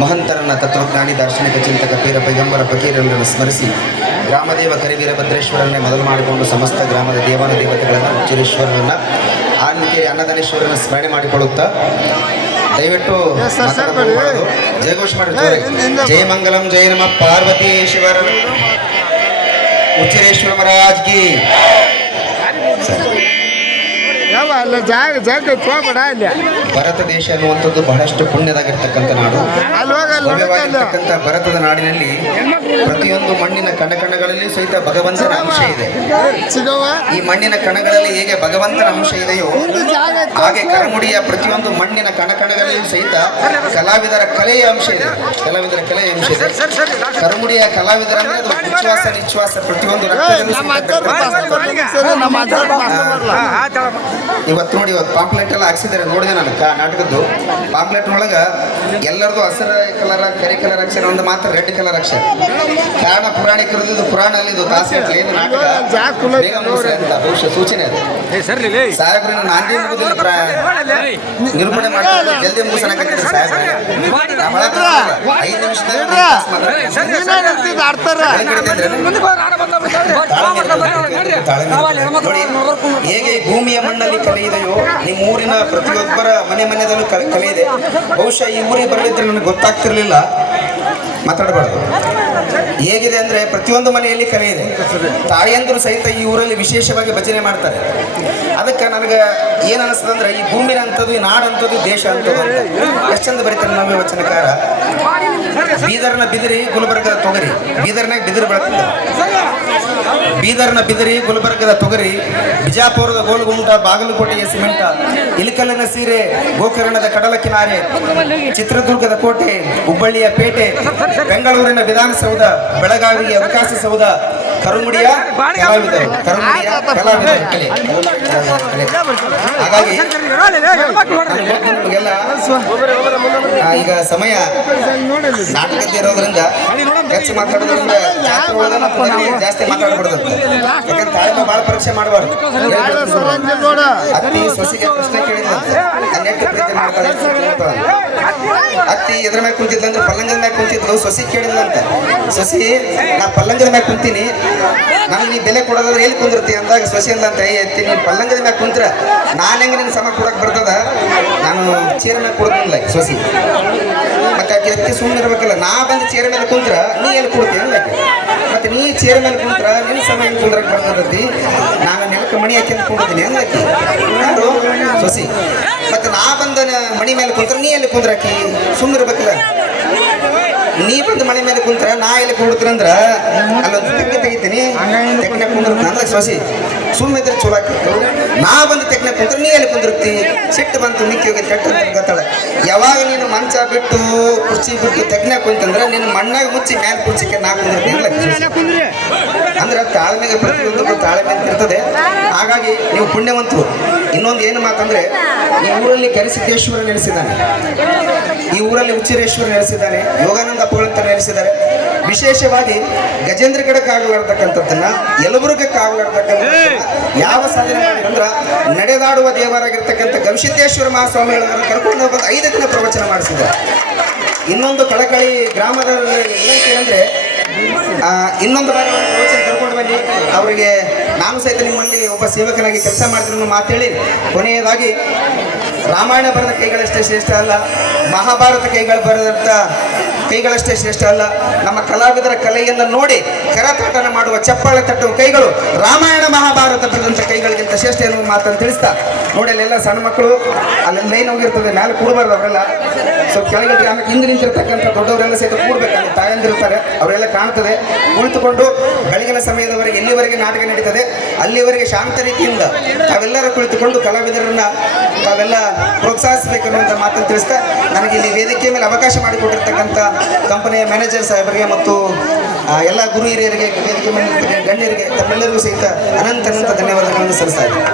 ಮಹಂತರನ್ನ ತತ್ವಜ್ಞಾನಿ ದಾರ್ಶನಿಕ ಚಿಂತಕ ಪೀರ ಪೈಗಂಬರ ಫಕೀರರನ್ನು ಸ್ಮರಿಸಿ ಗ್ರಾಮದೇವ ಕರಿವೀರ ಭದ್ರೇಶ್ವರನ್ನೇ ಮೊದಲು ಮಾಡಿಕೊಂಡು ಸಮಸ್ತ ಗ್ರಾಮದ ದೇವಾನ ದೇವತೆಗಳನ್ನು ಉಚ್ಚರೇಶ್ವರರನ್ನ ಆನ್ಮಿಕೇರಿ ಅನ್ನದಾನೇಶ್ವರನ ಸ್ಮರಣೆ ಮಾಡಿಕೊಳ್ಳುತ್ತಾ ದಯವಿಟ್ಟು ಜಯಘೋಷ ಮಾಡಿ ಜಯ ಮಂಗಲಂ ಜಯ ನಮ ಪಾರ್ವತಿ ಶಿವರ ಉಚ್ಚರೇಶ್ವರ ಮಹಾರಾಜ್ ಕಿ ಭರತ ದೇಶ ಅನ್ನುವಂಥದ್ದು ಬಹಳಷ್ಟು ಪುಣ್ಯದಾಗಿರ್ತಕ್ಕಂಥ ನಾಡು. ಭವ್ಯವಾಗಿರ್ತಕ್ಕಂಥ ಭರತದ ನಾಡಿನಲ್ಲಿ ಪ್ರತಿಯೊಂದು ಮಣ್ಣಿನ ಕಣಕಣಗಳಲ್ಲಿ ಸಹಿತ ಭಗವಂತನ ಅಂಶ ಇದೆ. ಈ ಮಣ್ಣಿನ ಕಣಗಳಲ್ಲಿ ಹೇಗೆ ಭಗವಂತನ ಅಂಶ ಇದೆಯೋ ಹಾಗೆ ಕರಮುಡಿಯ ಪ್ರತಿಯೊಂದು ಮಣ್ಣಿನ ಕಣಕಣಗಳಲ್ಲಿಯೂ ಸಹಿತ ಕಲಾವಿದರ ಕಲೆಯ ಅಂಶ ಇದೆ. ಕಲಾವಿದರ ಕಲೆಯ ಅಂಶ ಇದೆ. ಕರಮುಡಿಯ ಕಲಾವಿದರ ವಿಶ್ವಾಸ ನಿಶ್ವಾಸ ಪ್ರತಿಯೊಂದು ಇವತ್ತು ನೋಡಿ, ಇವತ್ತು ಪಾಂಪ್ಲೆಟ್ ಎಲ್ಲ ಹಾಕ್ಸಿದ್ದಾರೆ, ನೋಡಿದೆ ನಾನು ನಾಟಕದ್ದು ಪಾಂಪ್ಲೆಟ್ ಒಳಗೆ ಎಲ್ಲರದು ಹಸಿರು ಕಲರ್ ಕರಿ ಕಲರ್ ಅಕ್ಷರ, ಒಂದು ಮಾತ್ರ ರೆಡ್ ಕಲರ್ ಅಕ್ಷರ. ಕಾರಣ ಪುರಾಣಿಕರದ್ದು ಇದು ಪುರಾಣ ಅಲ್ಲಿ ಇದು ದಾಸಗಟ್ಟಲೆ ಇದು ನಾಟಕ ಬೇಗ ಮುಗಿಸಿ ಅಂತ ಬಹುಶಃ ಸೂಚನೆ ಅದು. ಸಾಹೇಬ್ರನ್ನ ನಾಂದಿ ಮುಗಿದಿಲ್ಲ ನಿರೂಪಣೆ ಮಾಡ್ತಾರೆ, ಜಲ್ದಿ ಮುಗಿಸೋಣ ಸಾಹೇಬ್ರ 5 ನಿಮಿಷದಲ್ಲಿ ಹೇಗೆ ಭೂಮಿಯ ಮಣ್ಣಲ್ಲಿ ಕಲೆ ಇದೆಯೋ ನಿಮ್ಮ ಊರಿನ ಪ್ರತಿಯೊಬ್ಬರ ಮನೆಯಲ್ಲೂ ಕಲೆ ಇದೆ. ಬಹುಶಃ ಈ ಊರಿಗೆ ಬರಲಿದ್ರೆ ನನಗೆ ಗೊತ್ತಾಗ್ತಿರ್ಲಿಲ್ಲ, ಮಾತಾಡಬಾರ್ದು. ಹೇಗಿದೆ ಅಂದರೆ ಪ್ರತಿಯೊಂದು ಮನೆಯಲ್ಲಿ ಕಲೆ ಇದೆ. ತಾಯಿಯಂದರು ಸಹಿತ ಈ ಊರಲ್ಲಿ ವಿಶೇಷವಾಗಿ ಭಜನೆ ಮಾಡ್ತಾರೆ. ಅದಕ್ಕೆ ನನಗೆ ಏನು ಅನಿಸ್ತದೆ ಅಂದರೆ ಈ ಭೂಮಿನ ಅಂಥದ್ದು, ಈ ನಾಡಂಥದ್ದು, ದೇಶ ಅಂಥದ್ದು ಅಂತ ಎಷ್ಟು ಚಂದ ಬರೀತಾರೆ ನವ್ಯ ವಚನಕಾರ. ಬೀದರ್ನ ಬಿದಿರಿ ಗುಲ್ಬರ್ಗದ ತೊಗರಿ, ಬೀದರ್ನಾಗ ಬಿದಿರು ಬೆಳೆದ ಬೀದರ್ನ ಬಿದಿರಿ ಗುಲ್ಬರ್ಗದ ತೊಗರಿ, ಬಿಜಾಪುರದ ಗೋಲ್ಗುಂಟ, ಬಾಗಲಕೋಟೆಯ ಸಿಮೆಂಟ, ಇಲಿಕಲ್ಲಿನ ಸೀರೆ, ಗೋಕರ್ಣದ ಕಡಲ ಕಿನಾರೆ, ಚಿತ್ರದುರ್ಗದ ಕೋಟೆ, ಹುಬ್ಬಳ್ಳಿಯ ಪೇಟೆ, ಬೆಂಗಳೂರಿನ ವಿಧಾನಸೌಧ, ಬೆಳಗಾವಿಯ ಅವಕಾಶ ಸೌಧ, ಕರುಮುಡಿಯ ಕಲಾವಿದರು, ಕರುಮುಡಿಯ ಕಲಾವಿದರು ಕಲೆ. ಹಾಗಾಗಿ ನಿಮಗೆಲ್ಲ ಈಗ ಸಮಯ ನಾಟಕಕ್ಕೆ ಇರೋದ್ರಿಂದ ಹೆಚ್ಚು ಮಾತಾಡೋದ್ರಿಂದ ಜಾಸ್ತಿ ಮಾತಾಡಬಾರ್ದಂತ. ಯಾಕಂದ್ರೆ ತಾಳ್ಮೆ ಭಾಳ ಪರೀಕ್ಷೆ ಮಾಡಬಾರ್ದು. ಅತ್ತಿ ಸೊಸಿಗೆ ಪ್ರಶ್ನೆ ಕೇಳಿದಂತೆ ಪ್ರೀತಿ ಮಾಡ್ತಾಳೆ. ಅತ್ತಿ ಎದ್ರ ಮ್ಯಾಗ ಕುಂತಿದ್ದಂದ್ರೆ ಪಲ್ಲಂಗದ ಮ್ಯಾಗ ಕುಂತಿದ್ಲು, ಸೊಸಿ ಕೇಳಿದ್ಲಂತ, ಸೊಸಿ ನಾ ಪಲ್ಲಂಗದ ಮ್ಯಾಗ ಕುಂತೀನಿ, ನನಗೆ ನೀ ಬೆಲೆ ಕೊಡೋದಾದ್ರೆ ಎಲ್ಲಿ ಕುಂದಿರ್ತಿ ಅಂದಾಗ ಸೊಸಿ ಅಂದಂತ, ಎತ್ತಿ ನೀನು ಪಲ್ಲಂಗದ ಮ್ಯಾಗ ಕುಂತ್ರ ನಾನು ಹೆಂಗೆ ನಿನ್ನ ಸಮ ಕೊಡಕ್ಕೆ ಬರ್ತದ, ನಾನು ಚೇರ ಮ್ಯಾಗ ಕೊಡೋದಿಲ್ಲ ಸೊಸಿ. ಮತ್ತೆ ಆಕೆ ಎತ್ತಿ ಸುಮ್ಮನೆ ಇರ್ಬೇಕಲ್ಲ, ನಾ ಬಂದು ಚೇರ ಮೇಲೆ ಕುಂತ್ರ ನೀ ಎಲ್ಲಿ ಕೊಡ್ತೀನಿ ಅಲ್ಲಕ್ಕೆ, ಮತ್ತೆ ನೀ ಚೇರ ಮೇಲೆ ಕುಂತ್ರ ನಿನ್ನ ಸಮ ಹೆಂಗೆ ಕುಂದ್ರಕ್ಕೆ ಬರ್ತದತ್ತಿ, ನಾನು ನೆಲಕ್ಕೆ ಮಣಿ ಹಾಕಿ ಕುಂಡಿದ್ದೀನಿ ಅಲ್ಲಕ್ಕೆ ನಾನು ಸೊಸಿ. ಮತ್ತೆ ನಾ ಬಂದ ಮಣಿ ಮೇಲೆ ಕುಂತ್ರ ನೀ ಎಲ್ಲಿ ಕುಂದ್ರಾಕಿ, ಸುಮ್ಮನೆ ಇರ್ಬೇಕಲ್ಲ. ನೀ ಬಂದು ಮನೆ ಮೇಲೆ ಕುಂತ್ರ ನಾ ಎಲ್ಲಿ ಕುಂಡ್ತೀರಂದ್ರ ಅಲ್ಲೊಂದು ತೆಗ್ನೆ ತೆಗಿತೀನಿ, ತೆಗ್ನೆ ಕುಂದಿರ್ತೀನಿ ಅಂದ್ರೆ ಸೊಸಿ. ಸುಮ್ಮನೆ ಇದ್ರೆ ಚಲೋ ಆಗ್ತಿತ್ತು. ನಾ ಬಂದು ತೆಗ್ನೆ ಕುಂತ್ರ ನೀ ಎಲ್ಲಿ ಕುಂದಿರ್ತಿ, ಸಿಟ್ಟು ಬಂತು ಮಿಕ್ಕಿ ಹೋಗಿ ಕೆಟ್ಟ ಗೊತ್ತಾಳೆ. ಯಾವಾಗ ನೀನು ಮಂಚ ಬಿಟ್ಟು ಕುರ್ಚಿ ಬಿಟ್ಟು ತೆಗ್ನೆ ಕುಂತಂದ್ರೆ ನಿನ್ನ ಮಣ್ಣಾಗ ಮುಚ್ಚಿ ಮ್ಯಾಲೆ ಕುರ್ಚಿಕ್ಕೆ ನಾ ಕುಂದಿರ್ತೀನಿ ಅಂದ್ರೆ ತಾಳ್ಮೆಗೆ ಪ್ರತಿಯೊಂದು ತಾಳ್ಮೆ ಅಂತ ಇರ್ತದೆ. ಹಾಗಾಗಿ ನೀವು ಪುಣ್ಯವಂತರು. ಇನ್ನೊಂದು ಏನು ಮಾತಂದ್ರೆ, ಈ ಊರಲ್ಲಿ ಕರಿಸಿದ್ದೇಶ್ವರ ನೆಲೆಸಿದ್ದಾನೆ, ಈ ಊರಲ್ಲಿ ಉಚ್ಚಿರೇಶ್ವರ ನೆಲೆಸಿದ್ದಾನೆ, ಯೋಗಾನಂದ ಅಪ್ಪಗಳಂತ ನೆಲೆಸಿದ್ದಾರೆ. ವಿಶೇಷವಾಗಿ ಗಜೇಂದ್ರಗಢಕ್ಕಾಗಲಾರ್ದಕ್ಕಂಥದ್ದನ್ನ ಯಲಬುರ್ಗಕ್ಕಾಗಲಾರ್ದಕ್ಕಂಥ ಯಾವ ಸಾಧನೆ ಮಾಡಿದಂದ್ರ ನಡೆದಾಡುವ ದೇವರಾಗಿರ್ತಕ್ಕಂಥ ಗವಿಸಿದ್ದೇಶ್ವರ ಮಹಾಸ್ವಾಮಿಗಳನ್ನು ಕರ್ಕೊಂಡು ಹೋಗೋದು 5 ದಿನ ಪ್ರವಚನ ಮಾಡಿಸಿದ್ದಾರೆ. ಇನ್ನೊಂದು ಕಳಕಳಿ ಗ್ರಾಮದ ಏನೈತಿ ಅಂದರೆ, ಇನ್ನೊಂದು ಬಾರಿ ಪ್ರವಚನ ಕರ್ಕೊಂಡು ಬನ್ನಿ, ಅವರಿಗೆ ನಾನು ಸಹಿತ ನಿಮ್ಮಲ್ಲಿ ಒಬ್ಬ ಸೇವಕನಾಗಿ ಕೆಲಸ ಮಾಡ್ತೀನಿ ಮಾತೇಳಿ ಕೊನೆಯದಾಗಿ, ರಾಮಾಯಣ ಬರೆದ ಕೈಗಳಷ್ಟೇ ಶ್ರೇಷ್ಠ ಅಲ್ಲ, ಮಹಾಭಾರತ ಕೈಗಳು ಬರೆದಂಥ ಕೈಗಳಷ್ಟೇ ಶ್ರೇಷ್ಠ ಅಲ್ಲ, ನಮ್ಮ ಕಲಾವಿದರ ಕಲೆಯನ್ನು ನೋಡಿ ಕರತಾಟನ ಮಾಡುವ ಚಪ್ಪಾಳೆ ತಟ್ಟುವ ಕೈಗಳು ರಾಮಾಯಣ ಮಹಾಭಾರತ ಬರೆದಂಥ ಕೈಗಳಿಗಿಂತ ಶ್ರೇಷ್ಠ ಎನ್ನುವ ಮಾತನ್ನು ತಿಳಿಸ್ತಾ, ನೋಡಿ ಅಲ್ಲೆಲ್ಲ ಸಣ್ಣ ಮಕ್ಕಳು ಅಲ್ಲಿ ಲೈನ್ ಹೋಗಿರ್ತದೆ, ಮೇಲೆ ಕೂಡಬಾರ್ದು ಅವರೆಲ್ಲ, ಸ್ವಲ್ಪ ಕೆಳಗಡೆ ಆಮೇಲೆ ಹಿಂದೆ ನಿಂತಿರ್ತಕ್ಕಂಥ ದೊಡ್ಡವರೆಲ್ಲ ಸಹಿತ ಕೂಡಬೇಕಂತ ತಾಯಂದಿರ್ತಾರೆ, ಅವರೆಲ್ಲ ಕಾಣ್ತದೆ. ಕುಳಿತುಕೊಂಡು ಬೆಳಗಿನ ಸಮಯದವರೆಗೆ ಎಲ್ಲಿವರೆಗೆ ನಾಟಕ ನಡೀತದೆ ಅಲ್ಲಿವರೆಗೆ ಶಾಂತ ರೀತಿಯಿಂದ ತಾವೆಲ್ಲರೂ ಕುಳಿತುಕೊಂಡು ಕಲಾವಿದರನ್ನ ತಾವೆಲ್ಲ ಪ್ರೋತ್ಸಾಹಿಸಬೇಕನ್ನುವಂಥ ಮಾತನ್ನು ತಿಳಿಸ್ತಾ, ನನಗೆ ಇಲ್ಲಿ ವೇದಿಕೆ ಮೇಲೆ ಅವಕಾಶ ಮಾಡಿಕೊಟ್ಟಿರ್ತಕ್ಕಂಥ ಕಂಪನಿಯ ಮ್ಯಾನೇಜರ್ ಸಾಹೇಬರಿಗೆ ಮತ್ತು ಎಲ್ಲ ಗುರು ಹಿರಿಯರಿಗೆ, ವೇದಿಕೆ ಮೇಲೆ ಗಣ್ಯರಿಗೆ ತಮ್ಮೆಲ್ಲರಿಗೂ ಸಹಿತ ಅನಂತ ಧನ್ಯವಾದಗಳನ್ನು ಸಲ್ಲಿಸ್ತಾ ಇದ್ದೀನಿ.